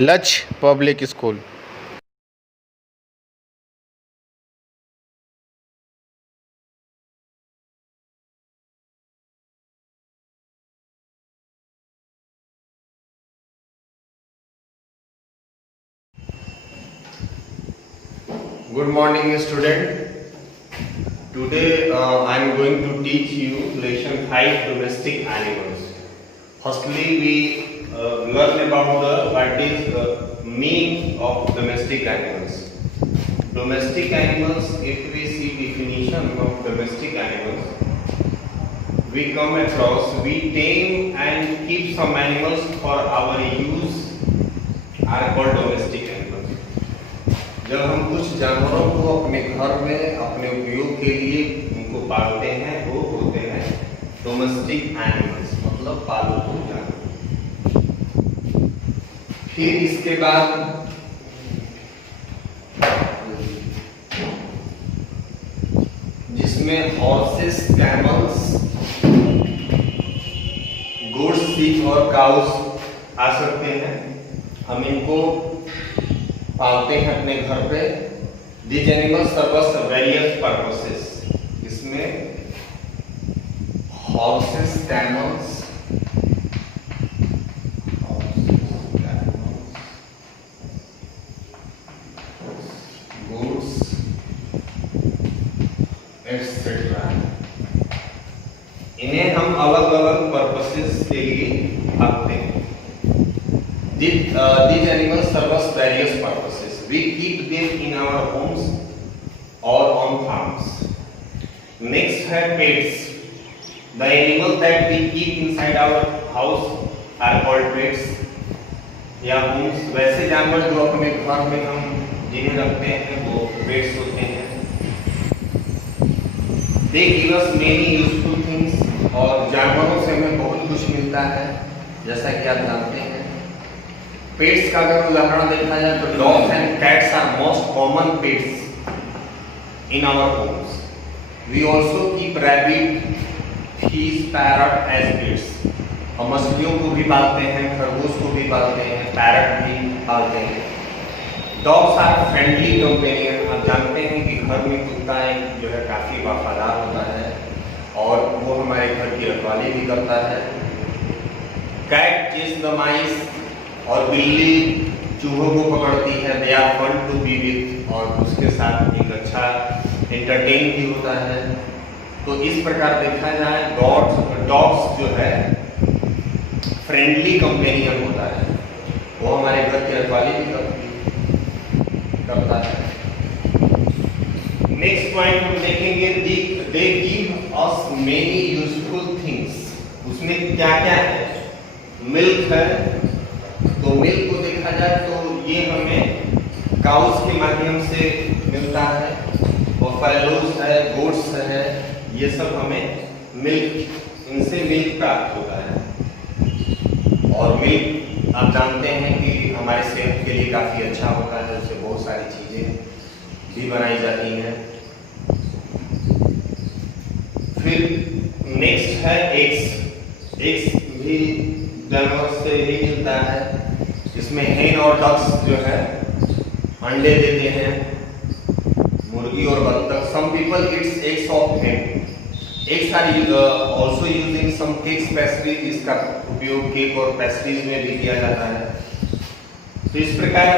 लक्ष्य public school. Good morning, student. Today I am going to teach you lesson 5 domestic animals. Firstly, we learn about the what is the meaning of domestic animals. Domestic animals, if we see definition of domestic animals, we come across we tame and keep some animals for our use are called domestic animals. जब हम कुछ जानवरों को अपने घर में अपने उपयोग के लिए उनको पालते हैं वो होते हैं डोमेस्टिक एनिमल्स, मतलब पालतू जानवर। फिर इसके बाद जिसमें हॉर्सेस, कैमल्स, गोट्स, शीप और काउस आ सकते हैं। हम इनको पालते हैं अपने घर पे। These animals serve various purposes. इसमें horses, camels, goats, etc. इन्हें हम अलग अलग पर्पसेस के लिए पालते हैं। These animals serve various purposes. We keep them in our homes or on farms. Next है pets. The animals that we keep inside our house are called pets या homes. वैसे जानवर जो अपने घर में हम जिन्हें रखते हैं वो pets होते हैं। They give us many useful things. और जानवरों से हमें बहुत कुछ मिलता है, जैसा कि आप जानते हैं। पेट्स का अगर उदाहरण देखा जाए तो dogs and cats are most common pets in our homes. We also keep rabbit, fish, parrot as pets. हम मछलियों को भी पालते हैं, खरगोश को भी पालते हैं, पैरट भी पालते हैं। Dogs are friendly companion. आप जानते हैं कि घर में कुत्ता एक जो है काफी वफादार होता है और वो हमारे घर की रखवाली भी करता है। कैट चेज द माइस, और बिल्ली चूहों को पकड़ती है। They are fun to be with, और उसके साथ एक अच्छा एंटरटेन भी होता है। तो इस प्रकार देखा जाए डॉग्स जो है फ्रेंडली कंपेनियन होता है, वो हमारे घर की रखवाली भी करता है। नेक्स्ट पॉइंट हम देखेंगे, दे give us many useful things. उसमें क्या क्या है? मिल्क है, तो मिल्क को देखा जाए तो ये हमें काउस के माध्यम से मिलता है। बफेलोस है, गोट्स है, ये सब हमें मिल्क, इनसे मिल्क प्राप्त होता है। और मिल्क आप जानते हैं कि हमारे सेहत के लिए काफ़ी अच्छा होता है, उससे बहुत सारी चीज़ें भी बनाई जाती हैं। फिर नेक्स्ट है एग्स। एग्स भी जानवर से ही मिलता है। इसमें हेन और डक्स जो है अंडे देते हैं, मुर्गी और बत्तख। Some people its eggs of hen. Eggs are also used in some cakes, pastries. इसका उपयोग केक और पेस्ट्रीज में भी किया जाता है। तो इस प्रकार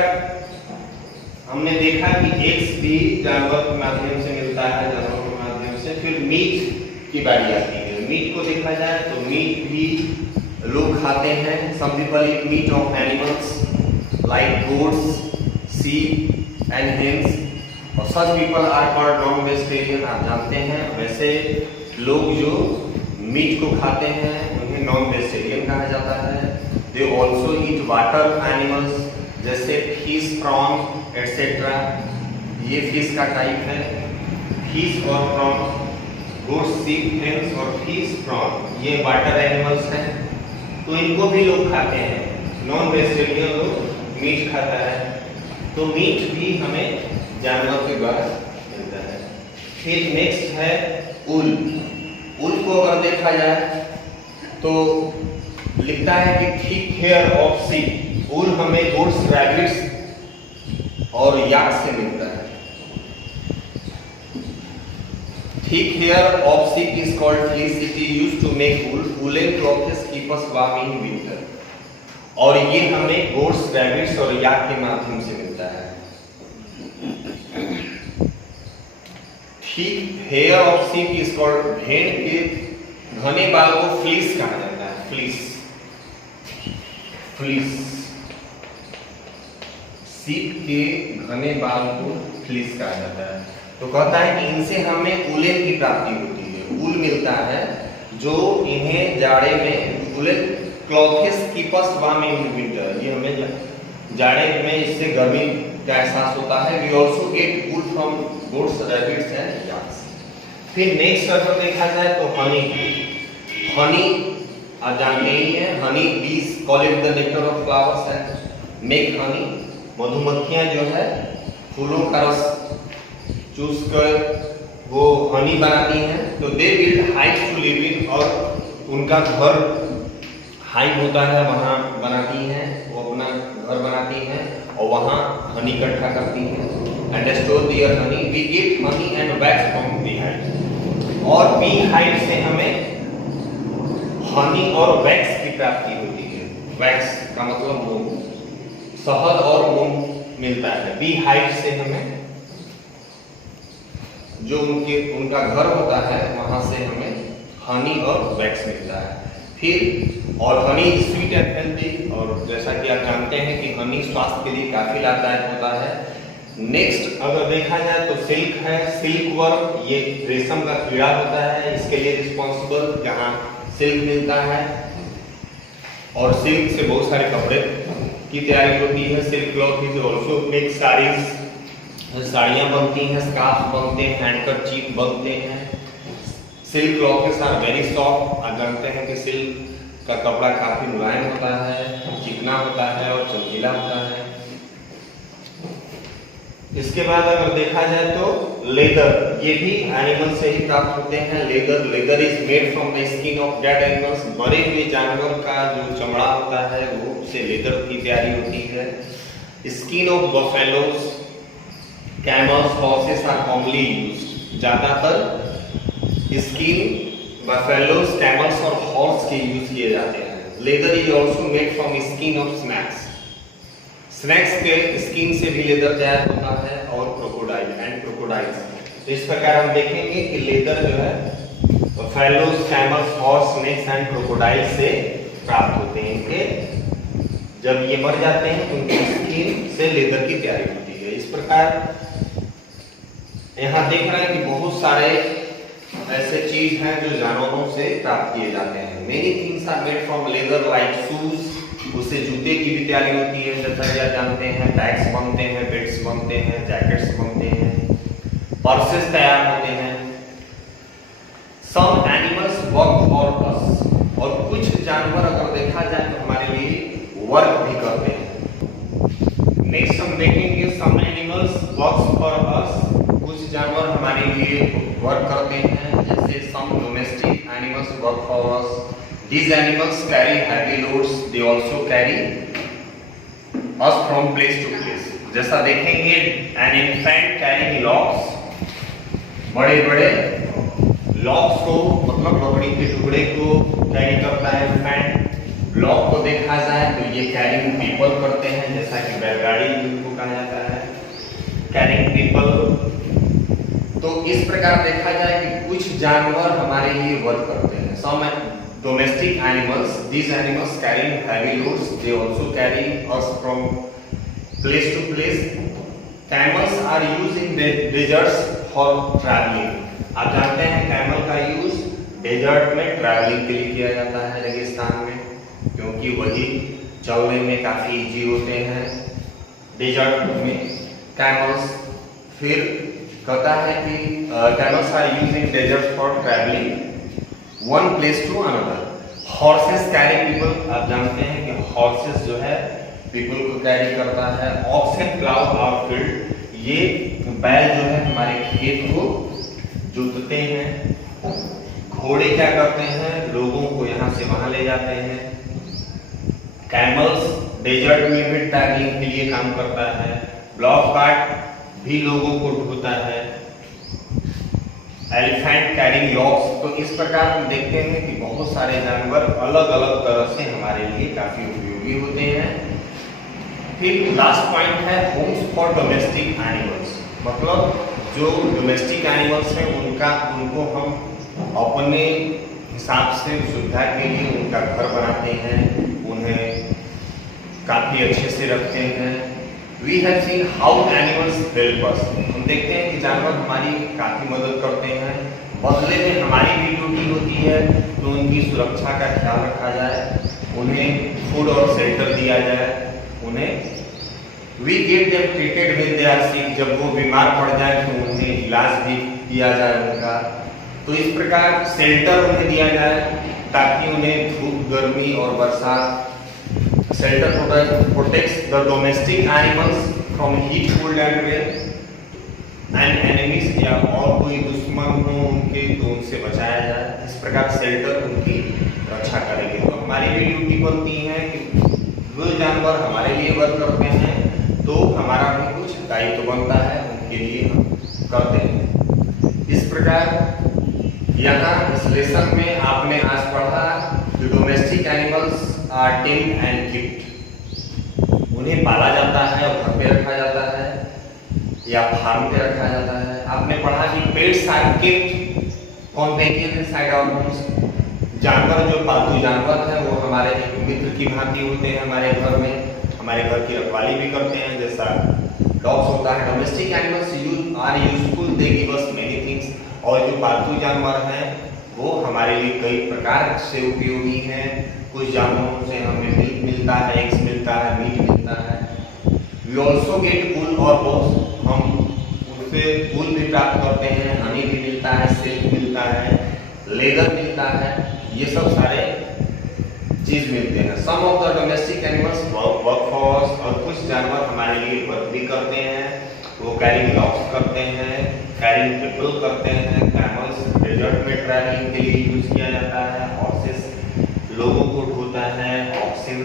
हमने देखा कि एग्स भी जानवर के माध्यम से मिलता है, जानवर के माध्यम से। फिर मीट की बारी आती है। मीट को देखा जाए तो मीट भी लोग खाते हैं। some people eat meat of animals like goats, sheep and hens, और such people are called non-vegetarian। आप जानते हैं वैसे लोग जो मीट को खाते हैं उन्हें non-vegetarian कहा जाता है। they also eat water animals जैसे fish, prawn etc. ये fish का टाइप है। fish और prawn, goats, sheep, hens और fish, prawn ये वाटर एनिमल्स हैं, तो इनको भी लोग खाते हैं। नॉन वेजिटेरियन लोग मीट खाता है, तो मीट भी हमें जानवर के द्वारा मिलता है। फिर नेक्स्ट है ऊल। ऊल को अगर देखा जाए तो लिखता है कि thick hair of sheep, wool हमें गोट्स, रैबिट्स और याक से मिलता है। Thick hair of sheep is called fleece, it is used to make wool, woollen clothes keep us warm in winter. और ये हमें गोट्स, रैबिट्स और याक के माध्यम से मिलता है। Thick hair of sheep is called, भेड़ के घने बाल को फ्लीस कहा जाता है, फ्लीस, फ्लीस, सीप के घने बाल को फ्लीस कहा जाता है। तो कहता है कि इनसे हमें उलेन की प्राप्ति होती है, ऊल मिलता है जो इन्हें जाड़े में, woollen clothes keep us warm in winter, ये हमें जाड़े में इससे गर्मी का एहसास होता है। We also get wool from goats, rabbits and yaks. फिर नेक्स्ट अगर देखा जाए तो हनी, हनी आप जानते ही हैं, हनी बीज call it the nectar of flowers and make Honey. मधुमक्खियां जो है फूलों का रस चूस कर वो हनी बनाती हैं। तो they build hives to live in, और उनका घर हाइट होता है, वहाँ बनाती हैं, वो अपना घर बनाती हैं और वहाँ हनी इकट्ठा करती हैं। And store their honey, we get honey and wax from beehive. और बी हाइव से हमें हनी और वैक्स की प्राप्ति होती है। वैक्स का मतलब मोम, शहद और मोम मिलता है। बी हाइव से हमें जो उनका घर होता है वहां से हमें हनी और वैक्स मिलता है। फिर और हनी स्वीट एंड हेल्दी, और जैसा कि आप जानते हैं कि हनी स्वास्थ्य के लिए काफी लाभदायक होता है। नेक्स्ट अगर देखा जाए तो सिल्क है, सिल्क वर्म, ये रेशम का कीड़ा होता है, इसके लिए रिस्पॉन्सिबल जहाँ सिल्क मिलता है। और सिल्क से बहुत सारे कपड़े की तैयारी होती है। Silk cloth is also make saris, साड़ियाँ बनती हैं, स्कार्फ बनते हैं, हैंडकरचीफ बनते हैं। Silk clothes are very soft, आप जानते हैं कि सिल्क का कपड़ा काफी मुलायम होता है, चिकना होता है और चमकीला होता है। इसके बाद अगर देखा जाए तो लेदर, ये भी एनिमल से ही प्राप्त होते हैं। Leather, leather is made from the skin of dead animals, मरे हुए जानवर का जो चमड़ा होता है वो से लेदर की तैयारी होती है। Skin of buffaloes, camels, horses are commonly used, ज्यादातर स्किन बफेलोज, कैमल्स और हॉर्स के यूज किए जाते हैं। Leather is also made from skin of snakes, snakes के स्किन से भी लेदर तैयार होता है, और क्रोकोडाइल एंड क्रोकोडाइल्स। तो इस प्रकार हम देखेंगे कि लेदर जो है buffaloes, camels, horse, snakes and crocodile से प्राप्त होते हैं। इनके जब ये मर जाते हैं तो उनकी स्किन से लेदर की तैयारी होती है। इस प्रकार यहाँ देख रहे हैं कि बहुत सारे ऐसे चीज हैं जो जानवरों से प्राप्त किए जाते हैं। Many things are made from leather like shoes, उससे जूते की भी तैयारी होती है, जैसा कि आप जानते हैं। बैग्स बनते हैं, बेल्ट्स बनते हैं, जैकेट्स बनते हैं, पर्सेस तैयार होते हैं। Some animals work for us, और कुछ जानवर अगर देखा जाए तो हमारे लिए वर्क भी करते हैं। नेक्स्ट हम देखेंगे some animals works for us, कुछ जानवर हमारे लिए वर्क करते हैं, जैसे some domestic animals work for us. These animals carry heavy loads, they also carry us from place to place. जैसा देखेंगे an infant carrying logs, बड़े बड़े logs को मतलब लकड़ी के टुकड़े को कैरी करता है infant। log को देखा जाए तो ये carrying people करते हैं, जैसा कि बैलगाड़ी जिनको कहा जाता है carrying people। तो इस प्रकार देखा जाए कि कुछ जानवर हमारे लिए वर्क करते हैं। Some domestic animals, these animals carrying heavy loads, they also carry us from place to place. Camels are used in deserts for traveling. आप जानते हैं कैमल का यूज डेजर्ट में ट्रैवलिंग के लिए किया जाता है, रेगिस्तान में, क्योंकि वही चलने में काफी इजी होते हैं डेजर्ट में कैमल्स। फिर कहता है कि camels are used in desert for travelling one place to another. Horses carry people, आप जानते हैं कि हॉर्सेस जो है पीपल को कैरी करता है। ऑक्सन प्लाउ आवर फील्ड, ये बैल जो है हमारे खेत को जोतते हैं। घोड़े क्या करते हैं, लोगों को यहाँ से वहां ले जाते हैं। कैमल्स डेजर्ट में भी ट्रैवलिंग के लिए काम करता है। ब्लॉक कार्ट भी लोगों को ढोता है। Elephant carrying locks. तो इस प्रकार हम देखते हैं कि बहुत सारे जानवर अलग अलग तरह से हमारे लिए काफी उपयोगी होते हैं। फिर लास्ट पॉइंट है होम्स फॉर डोमेस्टिक एनिमल्स। मतलब जो डोमेस्टिक एनिमल्स हैं उनको हम अपने हिसाब से सुविधा के लिए उनका घर बनाते हैं, उन्हें काफी अच्छे से रखते हैं। We have seen how animals help us. हम देखते हैं कि जानवर हमारी काफी मदद करते हैं। बदले में हमारी भी ड्यूटी होती है तो उनकी सुरक्षा का ख्याल रखा जाए, उन्हें फूड और शेल्टर दिया जाए, उन्हें we get them treated when they are sick. जब वो बीमार पड़ जाए तो उन्हें इलाज भी किया जाए उनका। तो इस प्रकार शेल्टर उन्हें दिया जाए ताकि उन्हें धूप, गर्मी और बरसात। Shelter protects the domestic animals from heat, cold and rain and enemies. या और कोई दुश्मन हो उनके तो उनसे बचाया जाए। इस प्रकार शेल्टर उनकी रक्षा करेंगे। तो हमारी भी ड्यूटी बनती है कि वो जानवर हमारे लिए वर्क करते हैं तो हमारा भी कुछ दायित्व बनता है, उनके लिए हम करते हैं। इस प्रकार यहाँ इस लेसन में आपने आज पढ़ा कि domestic animals are tamed and keeped. उन्हें पाला जाता है और घर पे रखा जाता है या फार्म पे रखा जाता है। आपने पढ़ा कि pets are keeped companion inside our homes. जानवर जो पालतू जानवर है वो हमारे एक मित्र की भांति होते हैं हमारे घर में, हमारे घर की रखवाली भी करते हैं। जैसा डॉग्स होता है। Domestic animals are useful, they give us many things. और जो पालतू जानवर हैं वो हमारे लिए कई प्रकार से उपयोगी हैं। कुछ जानवरों से हमें मिल्क मिलता है, एग्स मिलता है, मीट मिलता है। वी ऑल्सो गेट वूल और बोस। हम उनसे वूल भी प्राप्त करते हैं, हनी भी मिलता है, सिल्क मिलता है, लेदर मिलता है। ये सब सारे चीज मिलते हैं। Some of the domestic animals work for us. और कुछ जानवर हमारे लिए वर्क भी करते हैं। वो कैरिंग डॉग्स करते हैं, कैरिंग पीपल करते हैं। कैमल्स डेजर्ट में ट्रैवलिंग के लिए यूज किया जाता है। हॉर्सेस लोगों को ढोता है। ऑक्सिन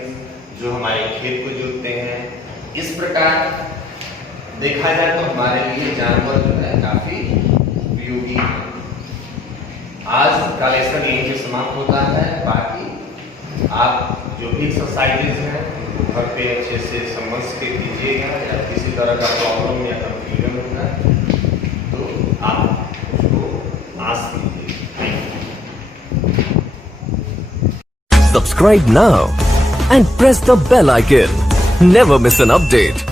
जो हमारे खेत को जोतते हैं। इस प्रकार देखा जाए तो हमारे लिए जानवर जो है काफी उपयोगी है। आज का लेसन यहीं पे समाप्त होता है। बाकी आप जो भी एक्सरसाइजेज हैं उनको घर पे अच्छे से समझ के कीजिएगा। या किसी तरह का प्रॉब्लम या कंफ्यूजन होगा तो आप उसको आस्क कीजिए। Subscribe now and press the bell icon. Never miss an update.